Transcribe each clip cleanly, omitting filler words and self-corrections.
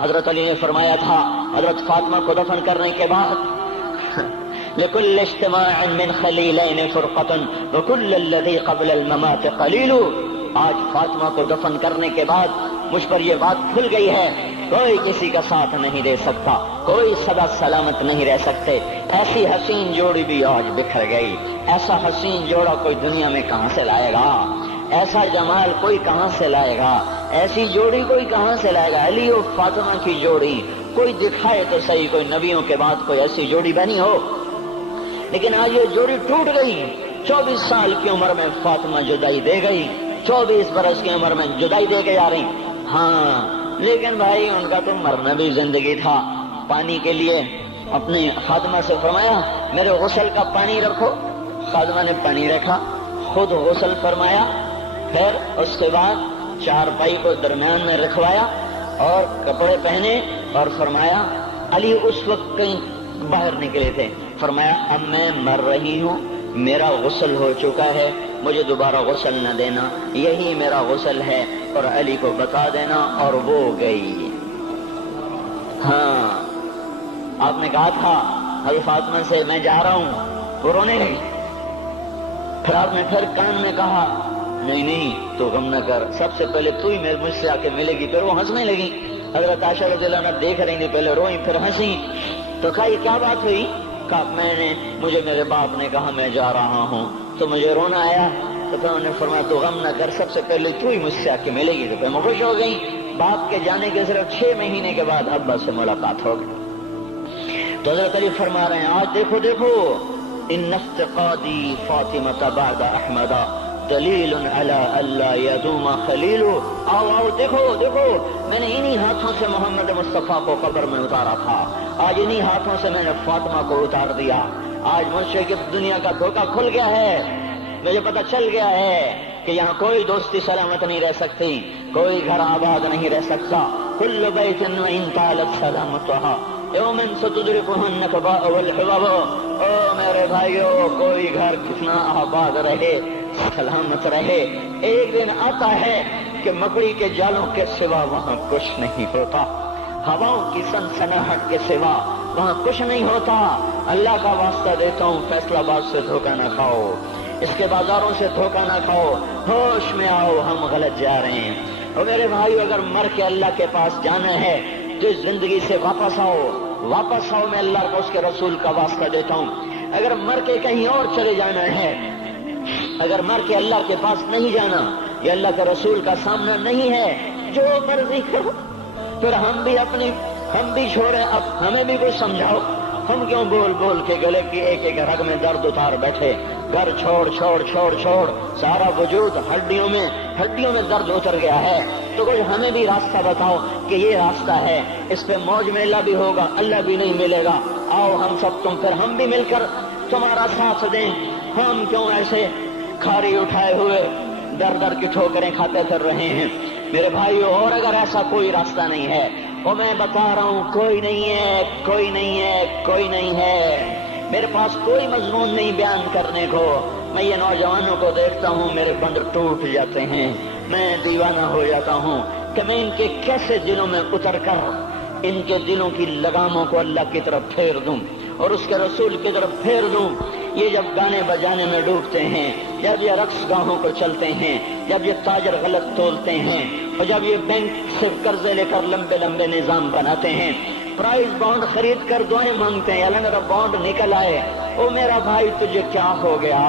حضرت علی نے فرمایا تھا حضرت فاطمہ کو دفن کرنے کے بعد لكل اجتماع من خلیلین فرقۃ وكل الذی قبل الممات قلیل. آج فاطمہ کو دفن کرنے کے بعد مجھ پر یہ بات کھل گئی ہے، کوئی کسی کا ساتھ نہیں دے سکتا، کوئی سدا سلامت نہیں رہ سکتے. ایسی حسین جوڑی بھی آج بکھر گئی. ایسا حسین جوڑا کوئی دنیا میں کہاں سے لائے گا؟ ایسا جمال کوئی کہاں سے لائے گا؟ ایسی جوڑی کوئی کہاں سے لائے گا؟ علی و فاطمہ کی جوڑی کوئی دکھائے تو صحیح، کوئی نبیوں کے بعد کوئی ایسی جوڑی بنی ہو. لیکن آج یہ جوڑی ٹوٹ گئی. 24 سال کی عمر میں فاطمہ جدائی دے گئی، 24 برس کی عمر میں جدائی دے کے جا رہی. ہاں لیکن بھائی ان کا تو مرنا بھی زندگی تھا. پانی کے لیے اپنی خادمہ سے فرمایا میرے غسل کا پانی رکھو. خادمہ نے پانی رکھا، خود غسل فرمایا، پھر اس کے بعد چارپائی کو درمیان میں رکھوایا اور کپڑے پہنے اور فرمایا. علی اس وقت کہیں باہر نکلے تھے. فرمایا اب میں مر رہی ہوں، میرا غسل ہو چکا ہے، مجھے دوبارہ غسل نہ دینا، یہی میرا غسل ہے اور علی کو بتا دینا. اور وہ گئی. ہاں آپ نے کہا تھا حضرت فاطمہ سے میں جا رہا ہوں، وہ رونے لگی. پھر آپ نے پھر کان میں کہا نہیں نہیں تو غم نہ کر، سب سے پہلے تو ہی مجھ سے آ کے ملے گی. پھر وہ ہنسنے لگی. حضرت عائشہ رضی اللہ عنہا دیکھ رہی تھی، پہلے روئی پھر ہنسی. تو کہا یہ کیا بات ہوئی؟ کہا مجھے میرے باپ نے کہا میں جا رہا ہوں تو مجھے رونا آیا. تو پھر انہوں نے فرمایا تو غم نہ کر، سب سے پہلے تو ہی مجھ سے آ کے ملے گی. تو پھر میں خوش ہو گئی. باپ کے جانے کے صرف 6 مہینے کے بعد ابا سے ملاقات ہو گئی. تو حضرت علی فرما رہے ہیں آج دیکھو دیکھو ان افتقادی فاطمہ بعد احمد دلیل علی اللہ یدوم خلیل. آؤ آؤ دیکھو دیکھو میں نے انہی ہاتھوں سے محمد مصطفیٰ کو قبر میں اتارا تھا، آج انہی ہاتھوں سے میں نے فاطمہ کو اتار دیا. آج مجھ سے کہ دنیا کا دھوکہ کھل گیا ہے. مجھے پتہ چل گیا ہے کہ یہاں کوئی دوستی سلامت نہیں رہ سکتی، کوئی گھر آباد نہیں رہ سکتا. کل بیت وان طالت سلامتها یوم ستدرکها النکباء والحباب. او میرے بھائیو کوئی گھر کتنا آباد رہے، سلامت رہے، ایک دن آتا ہے کہ مکڑی کے جالوں کے سوا وہاں کچھ نہیں ہوتا، ہواؤں کی سنسناہٹ کے سوا وہاں کچھ نہیں ہوتا. اللہ کا واسطہ دیتا ہوں فیصل آباد سے دھوکہ نہ کھاؤ، اس کے بازاروں سے دھوکہ نہ کھاؤ، ہوش میں آؤ ہم غلط جا رہے ہیں. اور میرے بھائیو اگر مر کے اللہ کے پاس جانا ہے تو اس زندگی سے واپس آؤ، واپس آؤ. میں اللہ کو اس کے رسول کا واسطہ دیتا ہوں. اگر مر کے کہیں اور چلے جانا ہے، اگر مر کے اللہ کے پاس نہیں جانا یا اللہ کے رسول کا سامنا نہیں ہے، جو مرضی کرو. پھر ہم بھی چھوڑے، اب ہمیں بھی کوئی سمجھاؤ. ہم کیوں بول بول کے گلے کی ایک ایک رگ میں درد اتار بیٹھے؟ گھر چھوڑ چھوڑ چھوڑ چھوڑ سارا وجود ہڈیوں میں درد اتر گیا ہے. تو کوئی ہمیں بھی راستہ بتاؤ کہ یہ راستہ ہے، اس پہ موج میلہ بھی ہوگا، اللہ بھی نہیں ملے گا. آؤ ہم سب پھر ہم بھی مل کر تمہارا ساتھ دیں. ہم کیوں ایسے کھاری اٹھائے ہوئے در در کی ٹھوکریں کھاتے پھر رہے ہیں؟ میرے بھائیو اور اگر ایسا کوئی راستہ نہیں ہے، وہ میں بتا رہا ہوں کوئی نہیں ہے، کوئی نہیں ہے، کوئی نہیں ہے. میرے پاس کوئی مضمون نہیں بیان کرنے کو. میں یہ نوجوانوں کو دیکھتا ہوں میرے بند ٹوٹ جاتے ہیں، میں دیوانہ ہو جاتا ہوں کہ میں ان کے کیسے دلوں میں اتر کر ان کے دلوں کی لگاموں کو اللہ کی طرف پھیر دوں اور اس کے رسول کی طرف پھیر دوں. یہ جب گانے بجانے میں ڈوبتے ہیں، جب یہ رقص گاہوں کو چلتے ہیں، جب یہ تاجر غلط تولتے ہیں، اور جب یہ بینک سے قرضے لے کر لمبے لمبے نظام بناتے ہیں، پرائز بانڈ خرید کر دعائیں مانگتے ہیں اللہ میرا بانڈ نکل آئے. او میرا بھائی تجھے کیا ہو گیا؟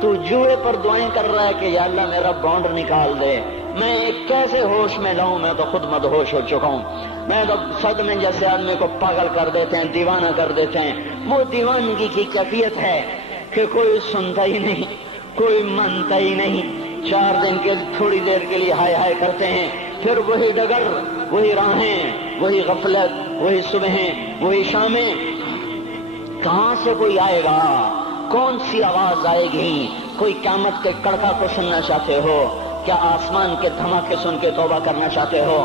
تو جوئے پر دعائیں کر رہا ہے کہ یا اللہ میرا بانڈ نکال دے. میں کیسے ہوش میں لاؤں؟ میں تو خود مدہوش ہو چکا ہوں. میں تو صدمے جیسے آدمی کو پاگل کر دیتے ہیں، دیوانہ کر دیتے ہیں. وہ دیوانگی کی کیفیت ہے کہ کوئی سنتا ہی نہیں، کوئی مانتا ہی نہیں. 4 دن کے تھوڑی دیر کے لیے ہائے ہائے کرتے ہیں، پھر وہی ڈگر، وہی راہیں، وہی غفلت، وہی صبحیں، وہی شامیں. کہاں سے کوئی آئے گا؟ کون سی آواز آئے گی؟ کوئی قیامت کے کڑکا کو سننا چاہتے ہو؟ کیا آسمان کے دھماکے سن کے توبہ کرنا چاہتے ہو؟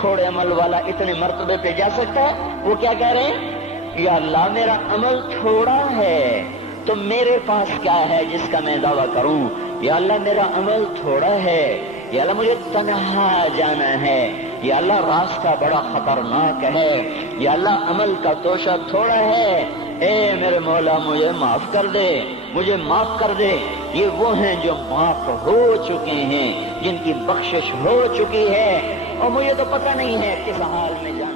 تھوڑے عمل والا اتنے مرتبے پہ جا سکتا ہے؟ وہ کیا کہہ رہے ہیں؟ یا اللہ میرا عمل تھوڑا ہے تو میرے پاس کیا ہے جس کا میں دعویٰ کروں؟ یا اللہ میرا عمل تھوڑا ہے، یا اللہ مجھے تنہا جانا ہے، یا اللہ راستہ بڑا خطرناک ہے، یا اللہ عمل کا توشہ تھوڑا ہے، اے میرے مولا مجھے معاف کر دے، مجھے معاف کر دے۔ یہ وہ ہیں جو معاف ہو چکے ہیں، جن کی بخشش ہو چکی ہے، اور مجھے تو پتہ نہیں ہے کس حال میں جانا